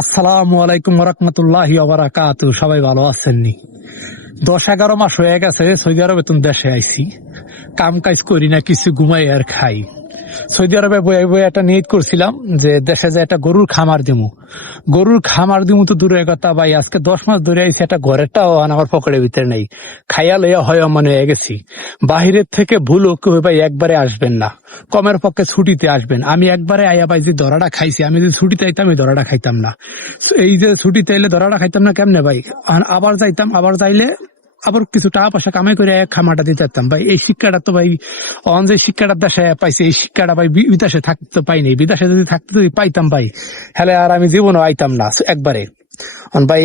আসসালামু আলাইকুম রহমতুল্লাহি ওয়া সবাই ভালো আছেননি? 10-11 মাস হয়ে গেছে সৌদি আরবে তুমি দেশে আইছি। কাম কাজ করি না, কিছু ঘুমাই আর খাই। সৌদি আরবে বয়ে বয়ে একটা নিয়ত করছিলাম যে দেশে যে একটা গরুর খামার দিমু তো দূরের কথা ভাই, আজকে 10 মাস ধরে আইছি, একটা ঘরেরটাও আমার পকেটের ভিতরে নেই। খাইয়া লইয়া হয় মানে হয়ে গেছি। বাহিরের থেকে ভুলও কেউ ভাই একবারে আসবেন না, কমের পক্ষে ছুটিতে আসবেন। আমি একবারে আইয়া ভাই যে ধরাটা খাইছি, আমি যদি ছুটিতে আইতাম এই ধরাটা খাইতাম না। এই যে ছুটিতে এলে ধরাটা খাইতাম না কেমনে ভাই? আবার যাইতাম, আবার যাইলে আবার কিছু টাকা পয়সা কামাই করে খামাটা দিতে পারতাম ভাই। এই শিক্ষাটা তো ভাই অন যে শিক্ষাটা দেশে পাইছি, এই শিক্ষাটা ভাই বিদেশে থাকতে পাইনি। বিদেশে যদি থাকতে পাইতাম ভাই, হলে আর আমি জীবনও আইতাম না একবারে। ভাই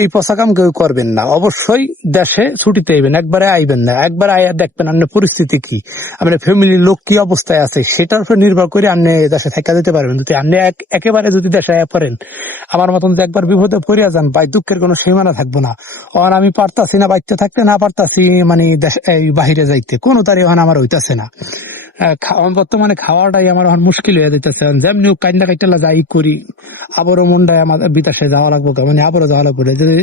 এই পচা কাম কেউ করবেন না, অবশ্যই দেশে ছুটিতে আইবেন, একবারে আইবেন না। একবার আইয়া দেখবেন আপনার পরিস্থিতি কি, আপনার ফ্যামিলির লোক কি অবস্থায় আছে, সেটার উপর নির্ভর করে আপনি দেশে থাকা দিতে পারবেন। যদি আপনি একেবারে যদি দেশে আয়া পড়েন, আমার মতন যদি একবার বিপদে পড়িয়া যান ভাই, দুঃখের কোনো সীমানা থাকবো না। আর আমি পারতাছি না বাড়িতে থাকতে, না পারতাছি মানে এই বাহিরে যাইতে, কোনো তারিখ আমার হইতাছে না। বর্তমানে খাওয়াটাই আমার এখন মুশকিল হয়ে যাইতেছে। যেমনি কাইন্দা কাইটালা যাই করি, আবারও মনটায় আমার বিদেশে যাওয়া লাগবো, মানে আবারও যাওয়া লাগবো। যদি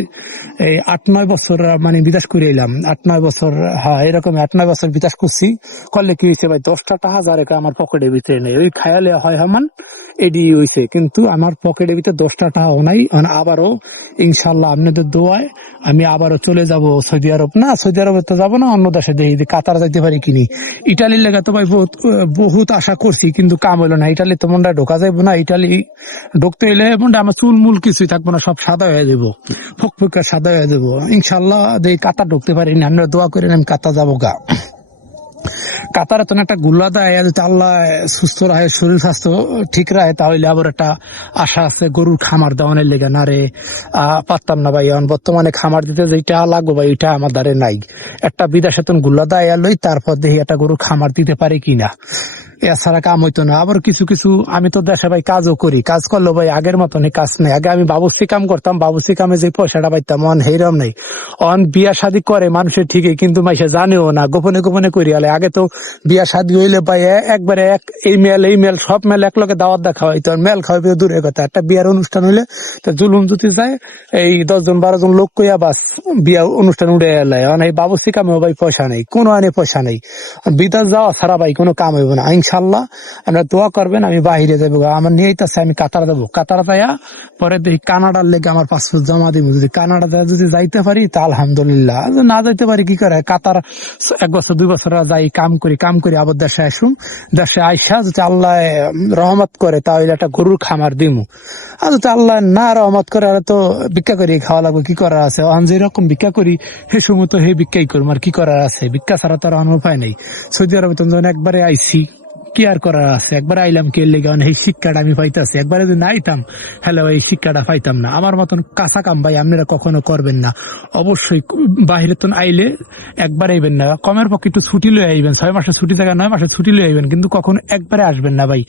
এই 8-9 বছর মানে বিদেশ করে এলাম, 8-9 বছর, হ্যাঁ এরকম 8-9 বছর বিদেশ করছি। করলে কি হয়েছে ভাই, 10টা টাকা হাজার আমার পকেটের ভিতরে নেই। ওই খায়ালে হয় হামান এডি হয়েছে, কিন্তু আমার পকেটের ভিতরে 10টা টাকাও নাই। আবারও ইনশাল্লাহ আপনাদের দোয়ায় আমি আবারও চলে যাব সৌদি আরব। না সৌদি আরবে তো যাবো না, অন্য দেশে দেখি কাতার যাইতে পারি কিনি। ইটালির লেগে তো ভাই বহুত আশা করছি, কিন্তু কাম হইলো না। ইটালি তো মনটা ঢোকা যাইবো না। ইটালি ঢুকতে হইলে মনটা আমার চুল মূল কিছুই থাকবো না, সব সাদা হয়ে যাবো, ফকফকা সাদা হয়ে যাবো। ইনশাল্লাহ দেখি কাতার ঢুকতে পারিনি, আপনারা দোয়া করেন আমি কাতার যাবো গা। কাতারে তো একটা গুল্লা দেয়, যদি আল্লাহ সুস্থ রাখে, শরীর স্বাস্থ্য ঠিক রাখে, তাহলে আবার একটা আশা আছে গরুর খামার দেওয়ানের লেগে। না রে পারতাম না ভাই, এখন বর্তমানে খামার দিতে যেটা লাগবো ভাই ওইটা আমার দ্বারে নাই। একটা বিদেশে তো গুল্লা দেয় লই, তারপর দেখি একটা গরুর খামার দিতে পারি কিনা। এছাড়া কাম হইতো না। আবার কিছু কিছু আমি তো দেশে ভাই কাজও করি, কাজ করলো ভাই আগের মতন কাজ নেই। আগে আমি বাবুর্চি কাম করতাম, বাবুর্চি কামে যে পয়সাটা পাইতাম অন হেরম নেই। অন বিয়া শাদী করে মানুষের ঠিকই, কিন্তু মাইসে জানেও না, গোপনে গোপনে করি আলে। আগে তো বিয়া শাদী হইলে ভাই একবারে এই মেল সব মেল এক লগে দাওয়াত দেখা হইতো। মেল খাওয়াবে দূরের কথা, একটা বিয়ার অনুষ্ঠান হইলে জুলুম জুতি যায়, এই 10-12 জন লোক কইয়া বাস বিয়া অনুষ্ঠান উড়ে এলাই। এই বাবুর্চি কামেও ভাই পয়সা নেই, কোনো আনে পয়সা নেই। বিদেশ যাওয়া ছাড়া ভাই কোনো কাম হইব না। ইনশাল্লাহ আমরা দোয়া করবেন, আমি বাহিরে যাবো। আমার নিয়ে আছে, আমি কাতার যাবো। কাতার যাইয়া পরে দেখি কানাডার লেগে আমার পাসপোর্ট জমা দিব। যদি কানাডা যদি যাইতে পারি তা আলহামদুলিল্লাহ, না যাইতে পারি কি করে, কাতার 1 বছর 2 বছর যাই কাম করি আবার দেশে আসুম। দেশে আইসা যদি আল্লাহ রহমত করে তাহলে একটা গরুর খামার দিমু। আর যদি আল্লাহ না রহমত করে, আর তো ভিক্ষা করি খাওয়া লাগবে, কি করার আছে। যেরকম ভিক্ষা করি সে সময় তো হে ভিক্ষাই করবো, আর কি করার আছে। ভিক্ষা ছাড়া তো আর উপায় নেই। সৌদি আরবে তো একবারে আইসি, কি আর করার আছে। একবার আইলাম কে লেগে, এই শিক্ষাটা আমি পাইতেছি। একবারে যদি না আইতাম হ্যালো এই শিক্ষাটা পাইতাম না। আমার মতন কাঁচা কাম ভাই আপনারা কখনো করবেন না। অবশ্যই বাহিরে তো আইলে একবার আইবেন না, কমের পক্ষে একটু ছুটি লয়ে আইবেন। 6 মাসের ছুটি জায়গায় 9 মাসের ছুটি লয়ে আইবেন, কিন্তু কখনো একবারে আসবেন না ভাই।